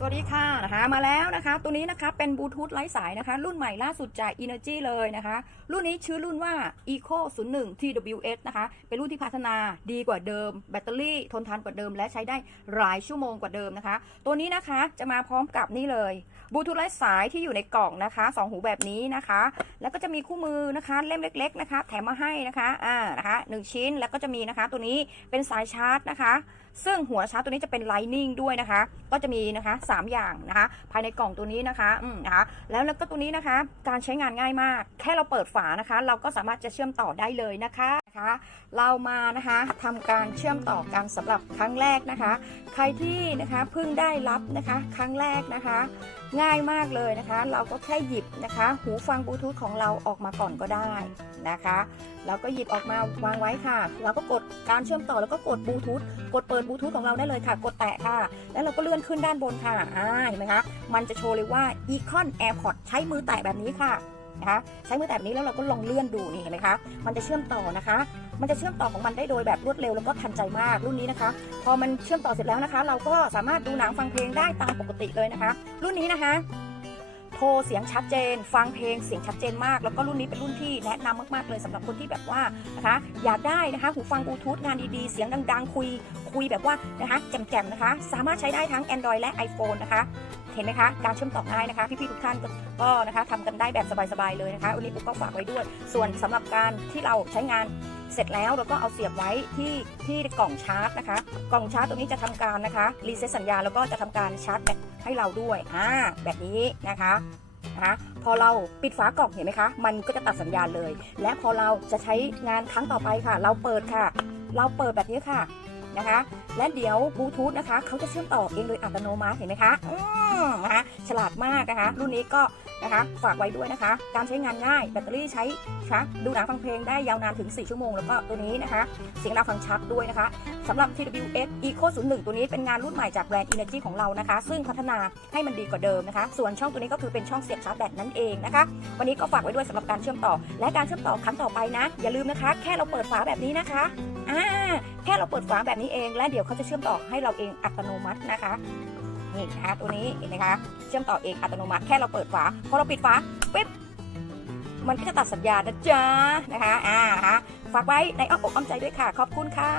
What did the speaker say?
สวัสดีค่ะนะคะมาแล้วนะคะ ตัวนี้นะคะเป็นบลูทูธไร้สายนะคะ รุ่นใหม่ล่าสุดจาก Energy เลยนะคะ รุ่นนี้ชื่อรุ่นว่า Eco 01 TWS นะคะ เป็นรุ่นที่พัฒนาดีกว่าเดิม แบตเตอรี่ทนทานกว่าเดิม และใช้ได้หลายชั่วโมงกว่าเดิมนะคะ ตัวนี้นะคะจะมาพร้อมกับนี่เลย บลูทูธไร้สายที่อยู่ในกล่องนะคะสองหูแบบนี้นะคะ แล้วก็จะมีคู่มือนะคะเล่มเล็ก ๆ นะคะ แถมมาให้นะคะอ่านะคะหนึ่งชิ้นแล้วก็จะมีนะคะ ตัวนี้เป็นสายชาร์จนะคะ ซึ่งหัวชาร์จตัวนี้จะเป็น Lightning ด้วยนะคะ ก็จะมีนะคะ 3 อย่างนะคะ ภายในกล่องตัวนี้นะคะอืมนะคะแล้วแล้วก็ตัวนี้นะคะ การใช้งานง่ายมาก แค่เราเปิดฝานะคะ เราก็สามารถจะเชื่อมต่อได้เลยนะคะ นะคะ เรามานะคะทำการเชื่อมต่อกันสำหรับครั้งแรกนะคะ ใครที่นะคะเพิ่งได้รับนะคะ ครั้งแรกนะคะ ง่ายมากเลยนะคะ เราก็แค่หยิบนะคะ หูฟังบลูทูธของเราออกมาก่อนก็ได้นะคะเราก็หยิบออกมาวางไว้ค่ะ เราก็กดการเชื่อมต่อแล้วก็กดบลูทูธ กดเปิดบลูทูธของเราได้เลยค่ะ กดแตะค่ะ แล้วเราก็เลื่อนขึ้นด้านบนค่ะ อ่า เห็นไหมคะ มันจะโชว์เลยว่า Econ AirPod ใช้มือแตะแบบนี้ค่ะ นะคะใช้มือแตะแบบนี้แล้วเราก็ลองเลื่อนดูนี่เห็นไหมคะ มันจะเชื่อมต่อนะคะ มันจะเชื่อมต่อของมันได้โดยแบบรวดเร็วแล้วก็ทันใจมากรุ่นนี้นะคะ พอมันเชื่อมต่อเสร็จแล้วนะคะ เราก็สามารถดูหนังฟังเพลงได้ตามปกติเลยนะคะ รุ่นนี้นะคะโทรเสียงชัดเจน ฟังเพลงเสียงชัดเจนมาก แล้วก็รุ่นนี้เป็นรุ่นที่แนะนำมากๆเลยสำหรับคนที่แบบว่านะคะอยากได้นะคะหูฟังบลูทูธงานดีๆ เสียงดังๆ คุยคุยแบบว่านะคะแจ่มๆนะคะ สามารถใช้ได้ทั้ง Android และ iPhone นะคะ เห็นไหมคะการเชื่อมต่อง่ายนะคะ พี่ๆทุกท่านก็นะคะทำกันได้แบบสบายๆเลยนะคะวันนี้ปุ๊กก็ฝากไว้ด้วย ส่วนสำหรับการที่เราใช้งานเสร็จแล้วเราก็เอาเสียบไว้ที่ที่กล่องชาร์จนะคะ กล่องชาร์จตรงนี้จะทำการนะคะรีเซ็ตสัญญาณแล้วก็จะทำการชาร์จแบตให้เราด้วยอ่าแบบนี้นะคะนะคะพอเราปิดฝากล่องเห็นไหมคะ มันก็จะตัดสัญญาณเลย และพอเราจะใช้งานครั้งต่อไปค่ะ เราเปิดค่ะ เราเปิดแบบนี้ค่ะ นะคะ และเดี๋ยวบลูทูธนะคะเขาจะเชื่อมต่อเองโดยอัตโนมัติเห็นไหมคะอืมนะคะฉลาดมากนะคะ รุ่นนี้ก็ นะคะ ฝากไว้ด้วยนะคะ การใช้งานง่ายแบตเตอรี่ใช้คะดูหนังฟังเพลงได้ยาวนานถึง 4 ชั่วโมง แล้วก็ตัวนี้นะคะ เสียงเราฟังชัดด้วยนะคะสำหรับ TWS Eco 01 ตัวนี้เป็นงานรุ่นใหม่จากแบรนด์ Energy ของเรานะคะ ซึ่งพัฒนาให้มันดีกว่าเดิมนะคะ ส่วนช่องตัวนี้ก็คือเป็นช่องเสียบชาร์จแบตนั่นเองนะคะ วันนี้ก็ฝากไว้ด้วยสำหรับการเชื่อมต่อ และการเชื่อมต่อครั้งต่อไปนะ อย่าลืมนะคะ แค่เราเปิดฝาแบบนี้นะคะอ่าแค่เราเปิดฝาแบบนี้เอง และเดี๋ยวเขาจะเชื่อมต่อให้เราเองอัตโนมัตินะคะ นี่นะคะตัวนี้เห็นไหมคะเชื่อมต่อเองอัตโนมัติแค่เราเปิดฝาพอเราปิดฝาปิ๊บมันก็จะตัดสัญญาณนะจ๊ะนะคะอ่านะคะฝากไว้ในอ้อมอกอ้อมใจด้วยค่ะ ขอบคุณค่ะ